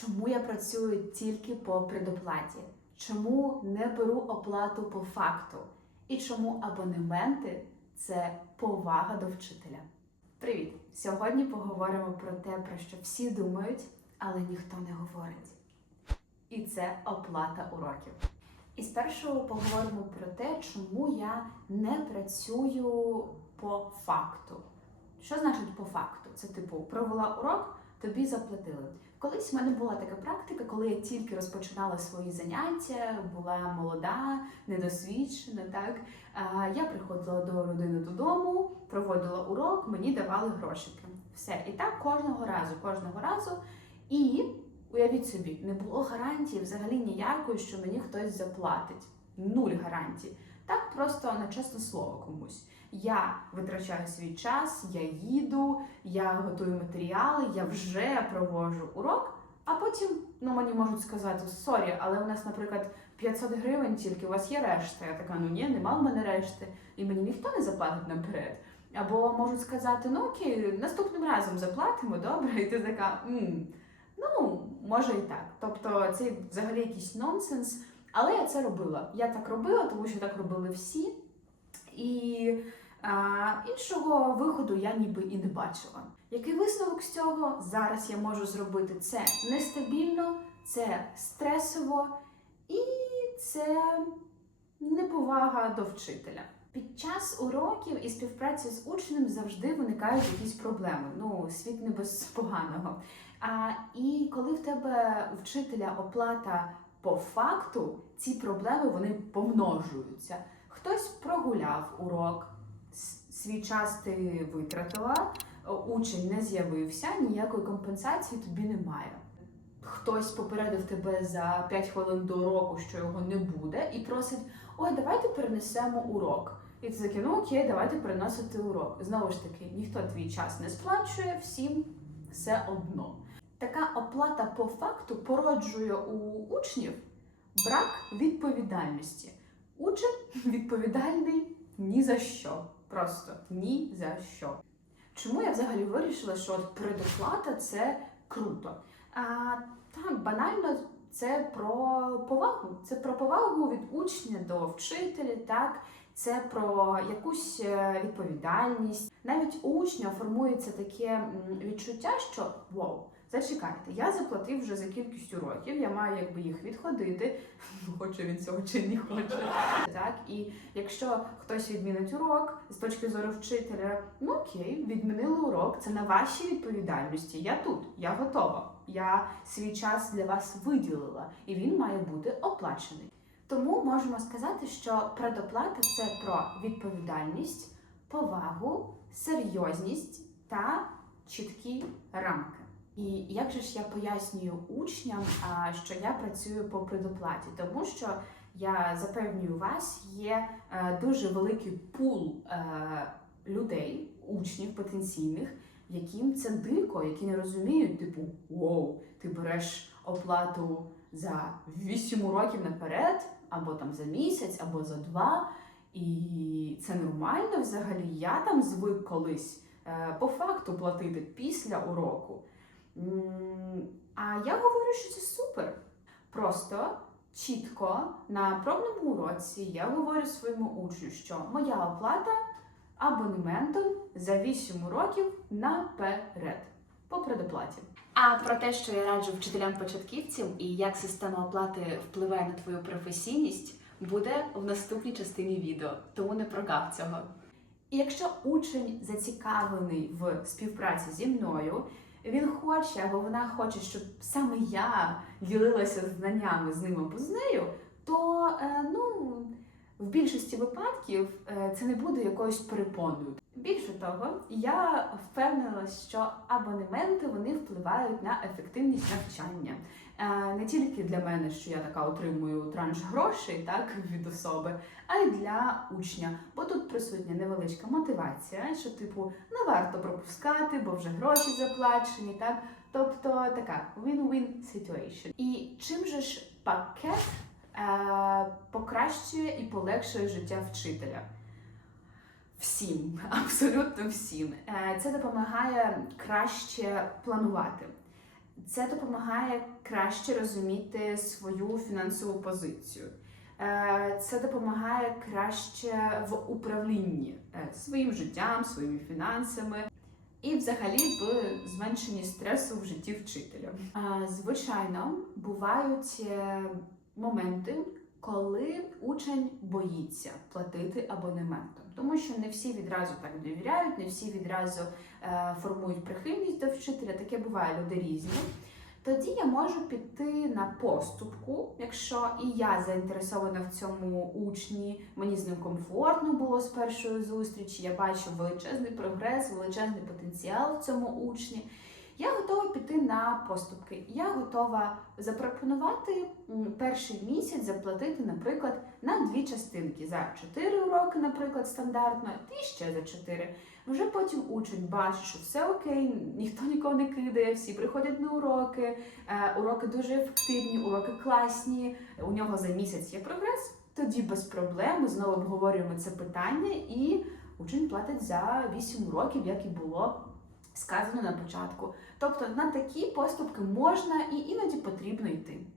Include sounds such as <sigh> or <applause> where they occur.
Чому я працюю тільки по предоплаті? Чому не беру оплату по факту? І чому абонементи це повага до вчителя? Привіт! Сьогодні поговоримо про те, про що всі думають, але ніхто не говорить. І це оплата уроків. І спершу поговоримо про те, чому я не працюю по факту. Що значить по факту? Це типу провела урок, тобі заплатили. Колись в мене була така практика, коли я тільки розпочинала свої заняття, була молода, недосвідчена. Так я приходила до родини додому, проводила урок, мені давали грошики. Все, і так кожного разу, кожного разу. І уявіть собі, не було гарантії взагалі ніякої, що мені хтось заплатить. Нуль гарантій. Так просто на чесне слово комусь. Я витрачаю свій час, я їду, я готую матеріали, я вже проводжу урок, а потім ну, мені можуть сказати сорі, але у нас, наприклад, 500 гривень тільки у вас є решта. Я така, ну ні, нема в мене решти, і мені ніхто не заплатить наперед. Або можуть сказати, ну окей, наступним разом заплатимо, добре, і ти така, «М, ну, може і так. Тобто це взагалі якийсь нонсенс. Але я це робила. Я так робила, тому що так робили всі. І а, іншого виходу я ніби і не бачила. Який висновок з цього зараз я можу зробити? Це нестабільно, це стресово і це неповага до вчителя. Під час уроків і співпраці з учнем завжди виникають якісь проблеми. Ну, світ не без поганого. А, і коли в тебе вчителя оплата по факту, ці проблеми вони помножуються. Хтось прогуляв урок, свій час ти витратила, е, учень не з'явився, ніякої компенсації тобі немає. Хтось попередив тебе за 5 хвилин до уроку, що його не буде, і просить: ой, давайте перенесемо урок. І ти такий, ну окей, давайте переносити урок. Знову ж таки, ніхто твій час не сплачує, всім все одно. Така оплата по факту породжує у учнів брак відповідальності. Учень відповідальний ні за що. Просто ні за що. Чому я взагалі вирішила, що от предоплата це круто? А, так, банально це про повагу. Це про повагу від учня до вчителя, так? Це про якусь е, відповідальність. Навіть у учня формується таке відчуття, що вау, зачекайте, я заплатив вже за кількість уроків, я маю якби їх відходити, <laughs> хоче він цього чи не хоче. Так, і якщо хтось відмінить урок з точки зору вчителя, ну окей, відмінили урок, це на вашій відповідальності. Я тут, я готова. Я свій час для вас виділила, і він має бути оплачений. Тому можемо сказати, що предоплата це про відповідальність, повагу, серйозність та чіткі рамки. І як же ж я пояснюю учням, що я працюю по предоплаті? Тому що я запевнюю вас, є е, дуже великий пул е, людей, учнів потенційних, яким це дико, які не розуміють, типу, воу, ти береш оплату за 8 років наперед, або там за місяць, або за два. І це нормально взагалі. Я там звик колись е, по факту платити після уроку. А я говорю, що це супер. Просто чітко на пробному уроці я говорю своєму учню, що моя оплата абонементом за 8 уроків наперед по предоплаті. А про те, що я раджу вчителям-початківцям і як система оплати впливає на твою професійність, буде в наступній частині відео, тому не прогав цього. І якщо учень зацікавлений в співпраці зі мною, він хоче або вона хоче, щоб саме я ділилася знаннями з ним або з нею, то е, ну, в більшості випадків е, це не буде якоюсь перепоною. Більше того, я впевнилася, що абонементи вони впливають на ефективність навчання. Не тільки для мене, що я така отримую транш грошей, так <laughs> від особи, а й для учня. Бо тут присутня невеличка мотивація, що типу не варто пропускати, бо вже гроші заплачені, так. Тобто така win-win situation. І чим же ж пакет е, покращує і полегшує життя вчителя? Всім, <laughs> абсолютно всім. Е, Це допомагає краще планувати. Це допомагає краще розуміти свою фінансову позицію. Е, Це допомагає краще в управлінні е, своїм життям, своїми фінансами і, взагалі, в зменшенні стресу в житті вчителя. Е, Звичайно, бувають моменти, коли учень боїться платити абонементом, тому що не всі відразу так довіряють, не всі відразу е, формують прихильність до вчителя. Таке буває люди різні. Тоді я можу піти на поступку, якщо і я заінтересована в цьому учні, мені з ним комфортно було з першої зустрічі, я бачу величезний прогрес, величезний потенціал в цьому учні. Я готова піти на поступки. Я готова запропонувати перший місяць заплатити, наприклад, на дві частинки за 4 уроки, наприклад, стандартно, і ще за 4. Вже потім учень бачить, що все окей, ніхто нікого не кидає, всі приходять на уроки, е, уроки дуже ефективні, уроки класні. У нього за місяць є прогрес. Тоді без проблем ми знову обговорюємо це питання, і учень платить за 8 уроків, як і було сказано на початку. Тобто на такі поступки можна і іноді потрібно йти.